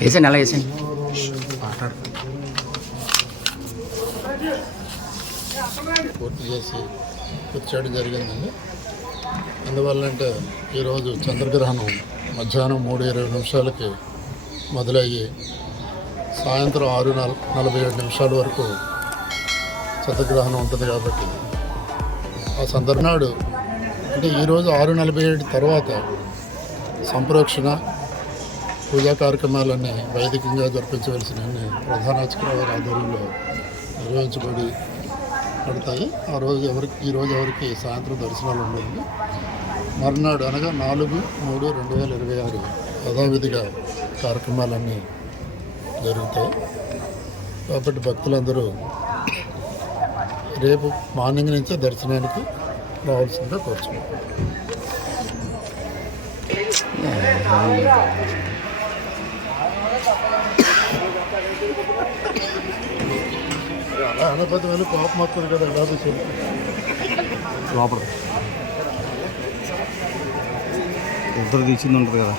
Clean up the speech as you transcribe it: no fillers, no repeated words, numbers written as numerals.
వేసండి, అలా వేసండి. పూర్తి చేసి వచ్చేయడం జరిగిందండి. అందువల్లంటే ఈరోజు చంద్రగ్రహణం మధ్యాహ్నం 3:20 మొదలయ్యి సాయంత్రం 6:47 వరకు చంద్రగ్రహణం ఉంటుంది. కాబట్టి ఆ సందర్భనాడు అంటే ఈరోజు 6:47 తర్వాత సంప్రోక్షణ పూజా కార్యక్రమాలన్నీ వైదికంగా జరిపించవలసిన ప్రధాన అర్చకుల వారి ఆధ్వర్యంలో నిర్వహించబడతాయి. ఈరోజు ఎవరికి సాయంత్రం దర్శనాలు ఉండవు. మర్నాడు అనగా 4/3/2026 యథావిధిగా కార్యక్రమాలన్నీ జరుగుతాయి. కాబట్టి భక్తులందరూ రేపు మార్నింగ్ నుంచే దర్శనానికి రావాల్సిందిగా కోరుచున్నాం. అనపతి వెళ్ళి కోపం వస్తుంది కదా, లోపల ఇద్దరు తీసింది ఉంటుంది కదా.